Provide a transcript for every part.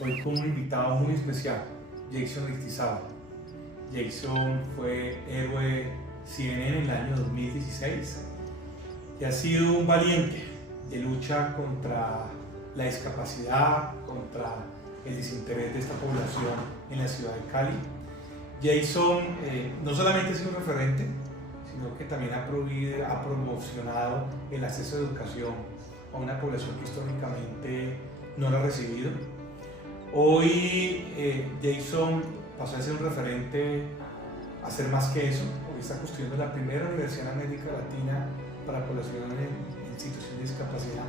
Hoy con un invitado muy especial, Jason Aristizábal. Jason fue héroe CNN en el año 2016 y ha sido un valiente de lucha contra la discapacidad, contra el desinterés de esta población en la ciudad de Cali. Jason no solamente ha sido un referente, sino que también ha promocionado el acceso a educación a una población que históricamente no la ha recibido. Hoy Jason pasó a ser un referente a ser más que eso. Hoy está construyendo la primera universidad en América Latina para población en situación de discapacidad.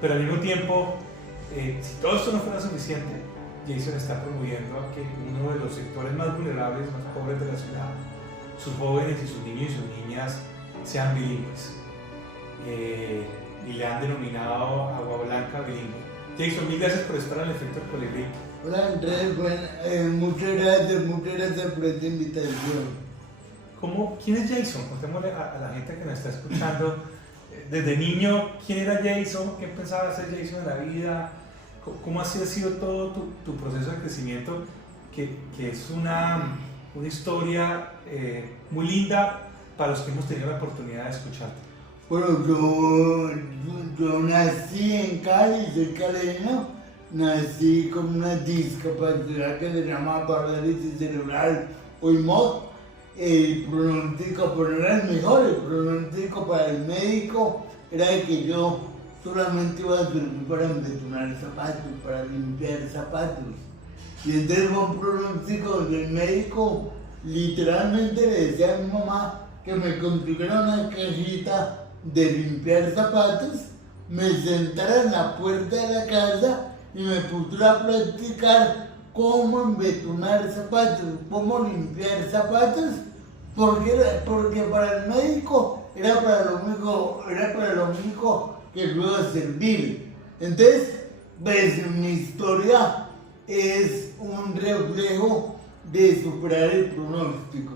Pero al mismo tiempo, si todo esto no fuera suficiente, Jason está promoviendo a que uno de los sectores más vulnerables, más pobres de la ciudad, sus jóvenes y sus niños y sus niñas sean bilingües. Y le han denominado Agua Blanca bilingüe. Jason, mil gracias por estar en el Efecto Colibrí. Hola Andrés, muchas gracias por esta invitación. ¿Quién es Jason? Contémosle a la gente que nos está escuchando. Desde niño, ¿quién era Jason? ¿Qué pensaba hacer Jason en la vida? ¿Cómo ha sido todo tu proceso de crecimiento? Que es una historia muy linda para los que hemos tenido la oportunidad de escucharte. Bueno, yo nací en Cali, soy caleño, nací con una discapacidad que se llama parálisis cerebral o IMOC. El pronóstico, pero no era el mejor, el pronóstico para el médico era que yo solamente iba a servir para embetunar zapatos, para limpiar zapatos. Y entonces fue un pronóstico donde el médico literalmente le decía a mi mamá que me consiguiera una cajita de limpiar zapatos, me sentara en la puerta de la casa y me pusiera a practicar cómo embetunar zapatos, cómo limpiar zapatos, porque para el médico era para lo único que yo iba a servir. Entonces, pues, mi historia es un reflejo de superar el pronóstico.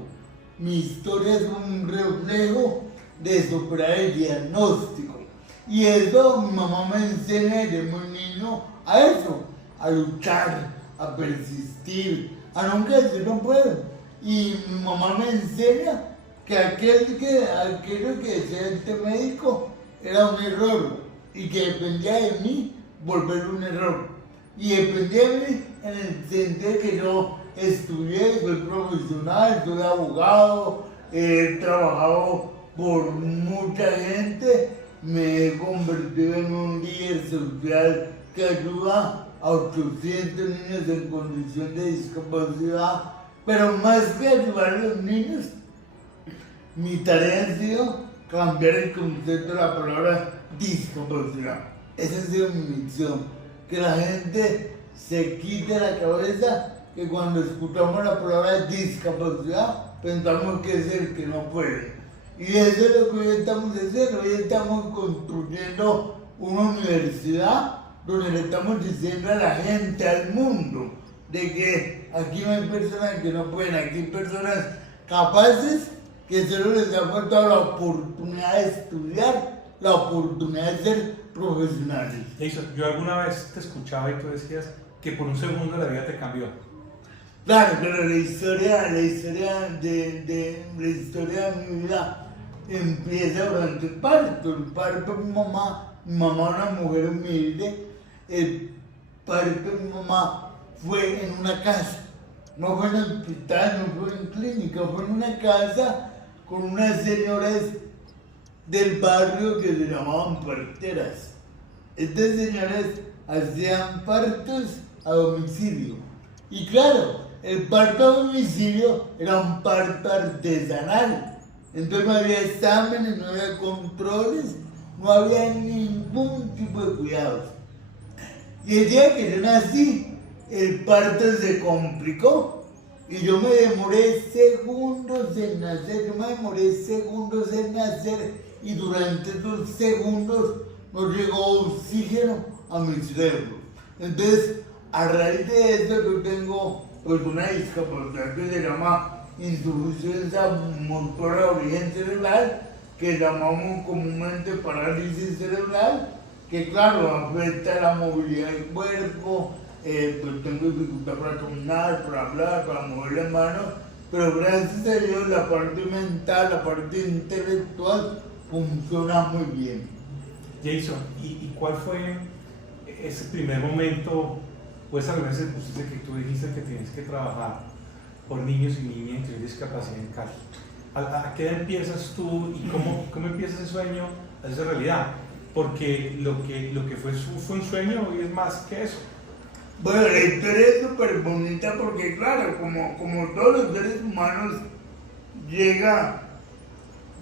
Mi historia es un reflejo de superar el diagnóstico. Y eso mi mamá me enseña desde muy niño a eso, a luchar, a persistir, a nunca decir no puedo. Y mi mamá me enseña que aquello que decía este médico era un error y que dependía de mí volverlo un error. Y dependía de mí en el sentido de que yo estudié, soy profesional, soy abogado, he trabajado por mucha gente, me he convertido en un líder social que ayuda a 800 niños en condición de discapacidad, pero más que ayudar a los niños, mi tarea ha sido cambiar el concepto de la palabra discapacidad. Esa ha sido mi misión, que la gente se quite la cabeza que cuando escuchamos la palabra discapacidad pensamos que es el que no puede. Y eso es lo que hoy estamos haciendo. Hoy estamos construyendo una universidad donde le estamos diciendo a la gente, al mundo, de que aquí no hay personas que no pueden, aquí hay personas capaces que solo les ha faltado la oportunidad de estudiar, la oportunidad de ser profesionales. Jason, yo alguna vez te escuchaba y tú decías que por un segundo la vida te cambió. Claro, pero la historia de mi vida empieza durante el parto. El parto de mi mamá era una mujer humilde. El parto de mi mamá fue en una casa, no fue en el hospital, no fue en clínica, fue en una casa con unas señoras del barrio que se llamaban parteras. Estas señoras hacían partos a domicilio. Y claro, el parto a domicilio era un parto artesanal. Entonces no había exámenes, no había controles, no había ningún tipo de cuidados. Y el día que yo nací, el parto se complicó y yo me demoré segundos en nacer, y durante esos segundos no llegó oxígeno a mi cerebro. Entonces, a raíz de eso yo tengo pues una discapacidad que se llama insuficiencia motora de origen cerebral, que llamamos comúnmente parálisis cerebral, que claro, afecta la movilidad del cuerpo, pues tengo dificultad para caminar, para hablar, para mover las manos, pero gracias a Dios la parte mental, la parte intelectual funciona muy bien. Jason, ¿y cuál fue ese primer momento o esa primera circunstancia que tú dijiste que tienes que trabajar por niños y niñas que tienen discapacidad en Cali? ¿A qué edad empiezas tú y cómo empieza ese sueño a hacerse realidad? Porque lo que fue un sueño hoy es más que eso. Bueno, la historia es súper bonita porque claro, como todos los seres humanos, llega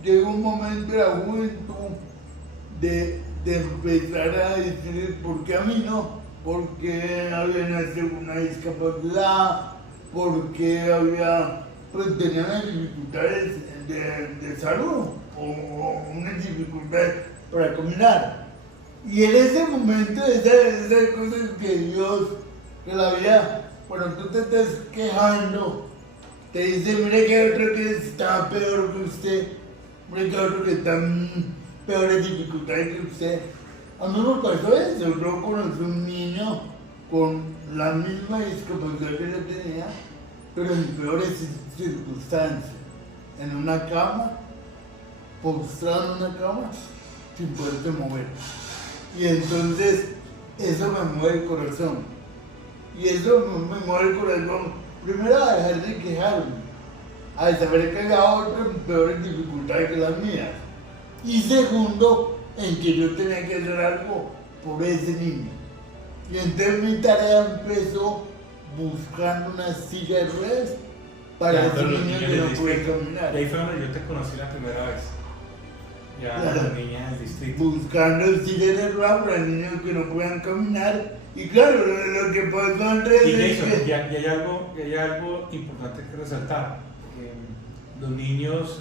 un momento de la juventud de empezar a decir, ¿por qué a mí no? ¿Por qué había nacido una discapacidad? ¿Por qué había, pues tenía unas dificultades de salud o unas dificultades para caminar? Y en ese momento, esas cosas que Dios, que la vida, cuando tú te estás quejando, te dice, mire que hay otro que está peor que usted, mire que hay otro que está en peores dificultades que usted. A mí me pasó eso, yo conocí un niño con la misma discapacidad que yo tenía, pero en peores circunstancias, en una cama, postrado en una cama, sin poderse mover. Y entonces eso me mueve el corazón. Y eso me mueve el corazón, primero a dejar de quejarme, a saber que había otros en peores dificultades que las mías. Y segundo, en que yo tenía que hacer algo por ese niño. Y entonces mi tarea empezó buscando una silla de ruedas para ese niño que no puede caminar. Y ahí fue donde yo te conocí la primera vez. Ya Claro. la niña del distrito. Buscando sillas de ruedas para niños que no puedan caminar. Y claro, lo que pasó Andrés Y es Jason, que... y hay algo importante que resaltar. Los niños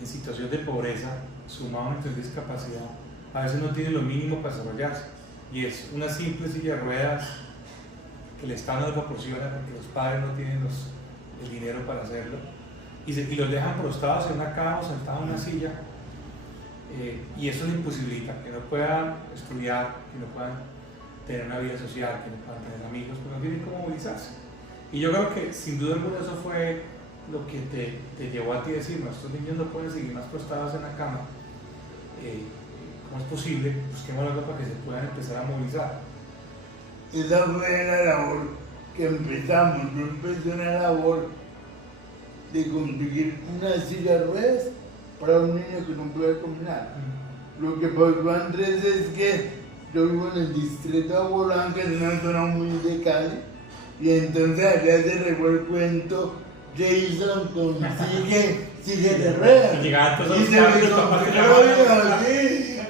en situación de pobreza, sumados a discapacidad, a veces no tienen lo mínimo para desarrollarse. Y es una simple silla de ruedas que el Estado no les proporciona porque los padres no tienen el dinero para hacerlo. Y los dejan prostrados en una cama o sentados en una silla. Y eso les imposibilita que no puedan estudiar, que no puedan tener una vida social, que no puedan tener amigos, pero no tienen cómo movilizarse. Y yo creo que sin duda alguna eso fue lo que te llevó a ti a decir, no, estos niños no pueden seguir más prostrados en la cama. ¿Cómo es posible? Busquemos algo para que se puedan empezar a movilizar. Esa fue la labor que empezamos. Yo empecé una labor de conseguir una silla de ruedas para un niño que no puede caminar. Lo que pasó, Andrés, es que yo vivo en el distrito de Abolán, que es una zona muy de Cali, y entonces allá se regó el cuento, Jason consigue silla de ruedas. Y llegaban todos Y los se me padres, los papás complicó que la llamaban. vida, sí.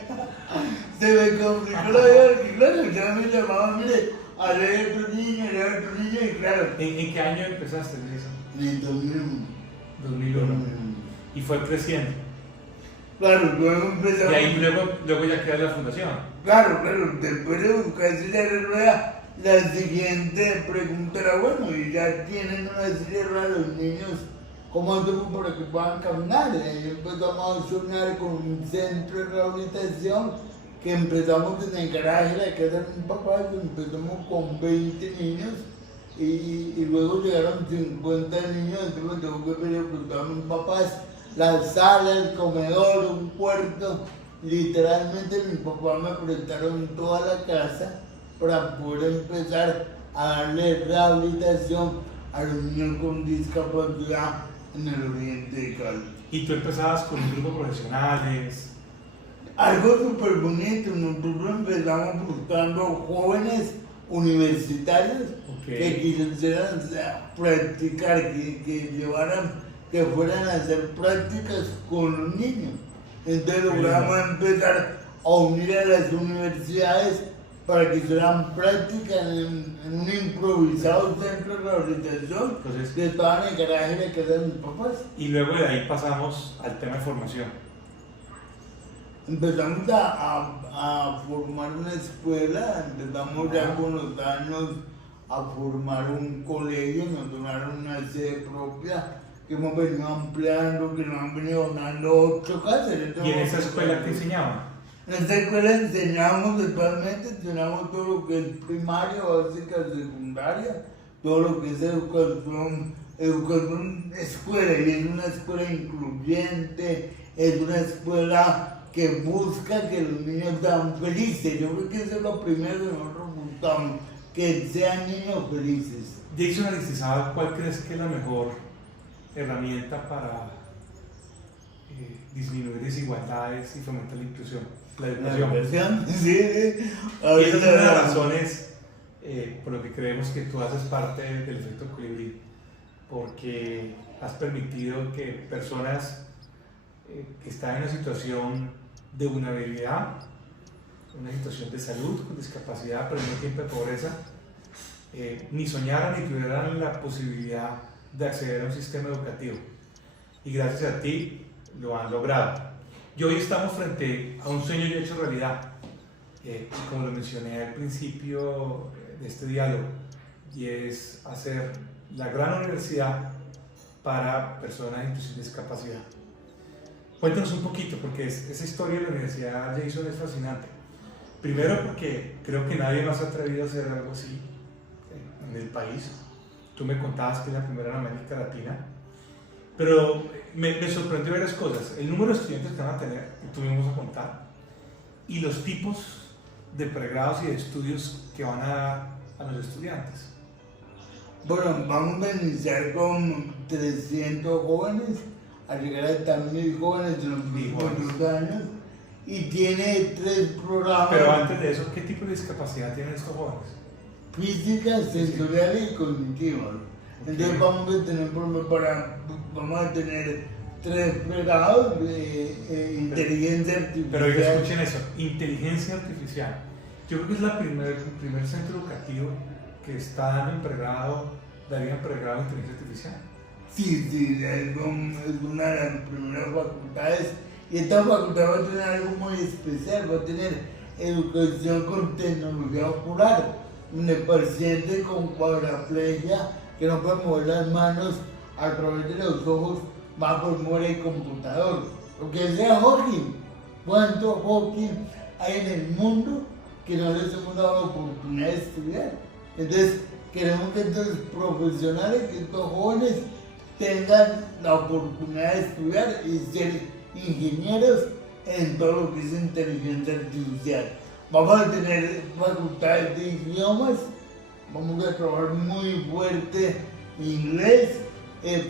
Se me complicó la vida, porque claro, ya me llamaban, mire, allá hay otro niño, y claro. ¿En qué año empezaste, Jason? En el 2001. 2001. Y fue creciendo. Claro, luego empezamos. Y ahí luego ya queda la fundación. Claro, después de buscar silla de ruedas, la siguiente pregunta era, bueno, y ya tienen una silla de ruedas los niños, ¿cómo hacemos para que puedan caminar? Y empezamos a soñar con un centro de rehabilitación que empezamos en el garaje de la casa de mi papá, que empezamos con 20 niños y luego llegaron 50 niños, entonces tengo que pedir a mis papás la sala, el comedor, un cuarto. Literalmente mi papá me prestaron toda la casa para poder empezar a darle rehabilitación a los niños con discapacidad en el oriente de Cali. Y tú empezabas con un grupo de profesionales. Algo súper bonito, nosotros empezamos buscando jóvenes universitarios que quisieran practicar, que fueran a hacer prácticas con los niños. Entonces logramos empezar a unir a las universidades para que hicieran prácticas en un improvisado centro de rehabilitación que estaba en el garaje de casa de mis papás. Y luego de ahí pasamos al tema de formación. Empezamos a formar una escuela, empezamos ya con los años a formar un colegio, nos donaron una sede propia que hemos venido ampliando, que nos han venido donando 8 casas. ¿Y en esa escuela qué enseñaban? En nuestra escuela enseñamos todo lo que es primaria, básica, secundaria, todo lo que es educación escuela, y es una escuela incluyente, es una escuela que busca que los niños sean felices. Yo creo que eso es lo primero que nosotros buscamos, que sean niños felices. Jason Aristizábal, ¿cuál crees que es la mejor herramienta para disminuir desigualdades y fomentar la inclusión? La educación. Sí. Y esa es una de las razones por lo que creemos que tú haces parte del efecto colibrí, porque has permitido que personas que están en una situación de vulnerabilidad, una situación de salud, con discapacidad, pero al mismo tiempo de pobreza, ni soñaran ni tuvieran la posibilidad de acceder a un sistema educativo. Y gracias a ti lo han logrado. Y hoy estamos frente a un sueño ya hecho realidad, como lo mencioné al principio de este diálogo, y es hacer la gran universidad para personas en situación de discapacidad. Cuéntanos un poquito, porque esa historia de la Universidad Jason es fascinante. Primero porque creo que nadie más ha atrevido a hacer algo así en el país. Tú me contabas que es la primera en América Latina, pero me sorprendió varias cosas. El número de estudiantes que van a tener, que tuvimos a contar, y los tipos de pregrados y de estudios que van a dar a los estudiantes. Bueno, vamos a iniciar con 300 jóvenes, a llegar a estar 1000 jóvenes en los próximos 2 años, y tiene 3 programas. Pero antes de eso, ¿qué tipo de discapacidad tienen estos jóvenes? Física, sensorial y cognitiva. Entonces vamos a tener 3 pregrados de inteligencia artificial. Pero escuchen eso, inteligencia artificial. Yo creo que es el primer centro educativo que está dando en pregrado, daría en pregrado de inteligencia artificial. Sí, es una de las primeras facultades, y esta facultad va a tener algo muy especial, va a tener educación con tecnología ocular, donde pacientes con cuadraplegia que no pueden mover las manos a través de los ojos va a poder mover el computador. Lo que sea Hawking. ¿Cuántos Hawking hay en el mundo que no les hemos dado la oportunidad de estudiar? Entonces, queremos que estos profesionales, que estos jóvenes tengan la oportunidad de estudiar y ser ingenieros en todo lo que es inteligencia artificial. Vamos a tener facultades de idiomas, vamos a trabajar muy fuerte inglés.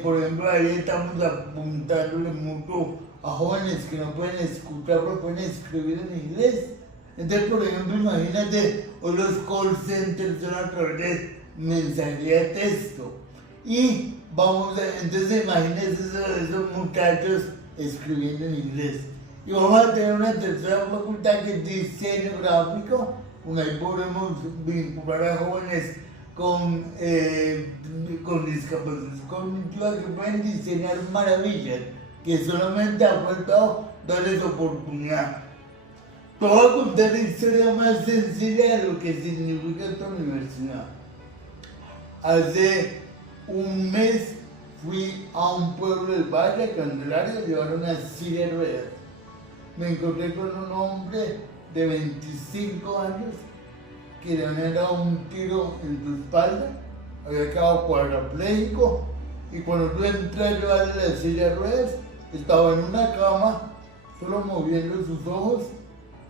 Por ejemplo, ahí estamos apuntándole mucho a jóvenes que no pueden escuchar, pero pueden escribir en inglés. Entonces, por ejemplo, imagínate, hoy los call centers son a través de mensajería de texto. Y entonces imagínense esos muchachos escribiendo en inglés. Y vamos a tener una tercera facultad que es diseño gráfico, donde ahí podemos vincular a jóvenes con discapacidad cognitiva que pueden diseñar maravillas, que solamente ha faltado darles oportunidad. Te voy a contar la historia más sencilla de lo que significa esta universidad. Hace un mes fui a un pueblo del Valle, a Candelaria, a llevar una silla de ruedas. Me encontré con un hombre de 25 años que le habían dado un tiro en su espalda, había quedado cuadrapléjico, y cuando tú entras a llevarle la silla de ruedas, estaba en una cama, solo moviendo sus ojos,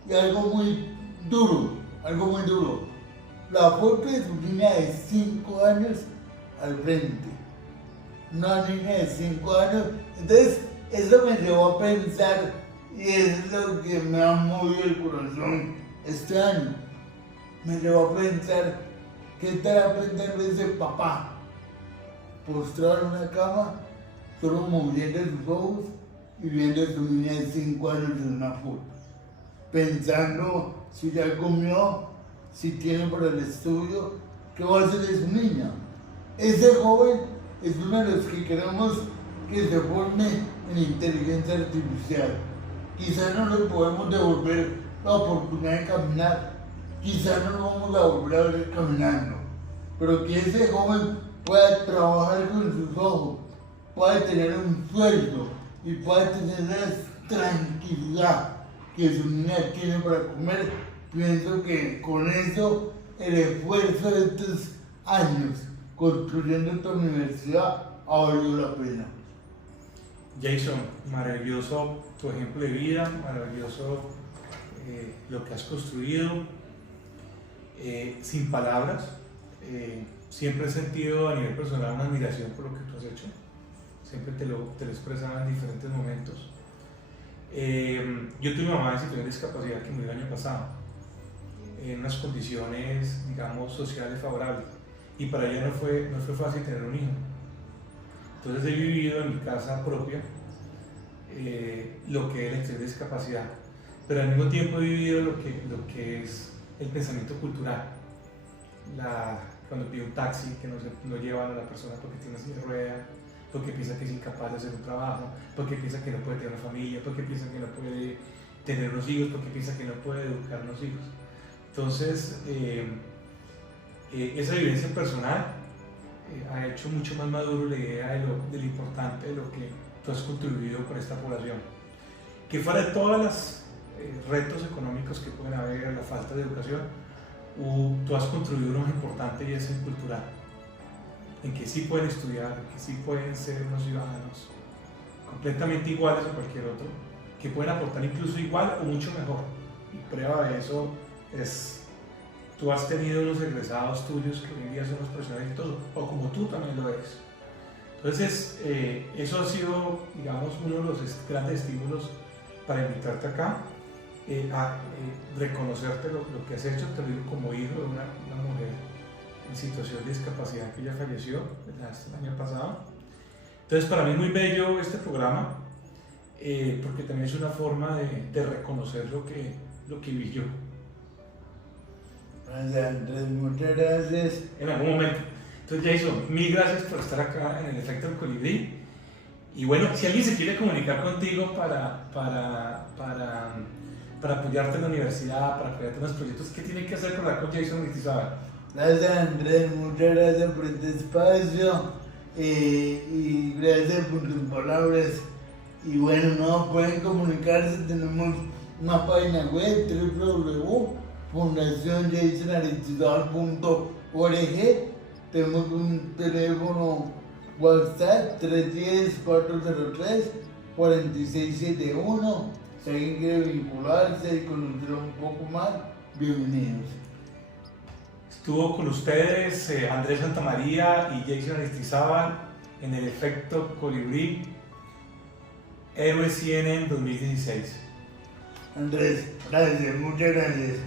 y algo muy duro. La foto de su niña de 5 años al frente. Una niña de 5 años. Entonces, eso me llevó a pensar, y es lo que me ha movido el corazón este año. Me llevó a pensar, ¿qué estará pensando ese papá? Postrado en una cama, solo moviendo sus ojos y viendo a su niña de 5 años en una foto. Pensando si ya comió, si tiene para el estudio, ¿qué va a hacer de su niña? Ese joven es uno de los que queremos que se forme en inteligencia artificial. Quizás no le podemos devolver la oportunidad de caminar, quizás no lo vamos a volver a ver caminando, pero que ese joven pueda trabajar con sus ojos, pueda tener un sueldo y pueda tener la tranquilidad que su niña tiene para comer. Pienso que con eso el esfuerzo de estos años construyendo esta universidad ha valido la pena. Jason, maravilloso tu ejemplo de vida, maravilloso lo que has construido, sin palabras. Siempre he sentido a nivel personal una admiración por lo que tú has hecho. Siempre te lo expresaba en diferentes momentos. Yo tuve una mamá en situación de discapacidad que murió el año pasado, en unas condiciones, digamos, sociales favorables, y para ella no fue fácil tener un hijo. Entonces he vivido en mi casa propia lo que es la experiencia de discapacidad, pero al mismo tiempo he vivido lo que es el pensamiento cultural. Cuando pide un taxi que no llevan a la persona porque tiene una silla de ruedas, porque piensa que es incapaz de hacer un trabajo, porque piensa que no puede tener una familia, porque piensa que no puede tener unos hijos, porque piensa que no puede educar unos hijos. Entonces, esa vivencia personal ha hecho mucho más maduro la idea de lo importante de lo que tú has contribuido por esta población. Que fuera de todos los retos económicos que pueden haber, la falta de educación, tú has contribuido lo más importante y es el cultural, en que sí pueden estudiar, en que sí pueden ser unos ciudadanos completamente iguales a cualquier otro, que pueden aportar incluso igual o mucho mejor. Y prueba de eso es, tú has tenido unos egresados tuyos que hoy en día son los profesionales o como tú también lo eres. Entonces, eso ha sido, digamos, uno de los grandes estímulos para invitarte acá, a reconocerte lo que has hecho. Te lo digo como hijo de una mujer en situación de discapacidad que ya falleció el año pasado. Entonces, para mí es muy bello este programa, porque también es una forma de reconocer lo que viví yo. Gracias, Andrés, muchas gracias. En algún momento. Entonces, Jason, mil gracias por estar acá en el Efecto del Colibrí. Y bueno, si alguien se quiere comunicar contigo para apoyarte en la universidad, para apoyarte en los proyectos, ¿qué tiene que hacer con Jason Aristizábal? Gracias, Andrés, muchas gracias por este espacio y gracias por tus palabras. Y bueno, no pueden comunicarse, tenemos una página web www.fundacionjasonaristizábal.org. Tenemos un teléfono WhatsApp 310-403-4671. Si alguien quiere vincularse y conocer un poco más, bienvenidos. Estuvo con ustedes Andrés Santamaría y Jason Aristizábal en el Efecto Colibrí Héroe CNN 2016. Andrés, gracias, muchas gracias.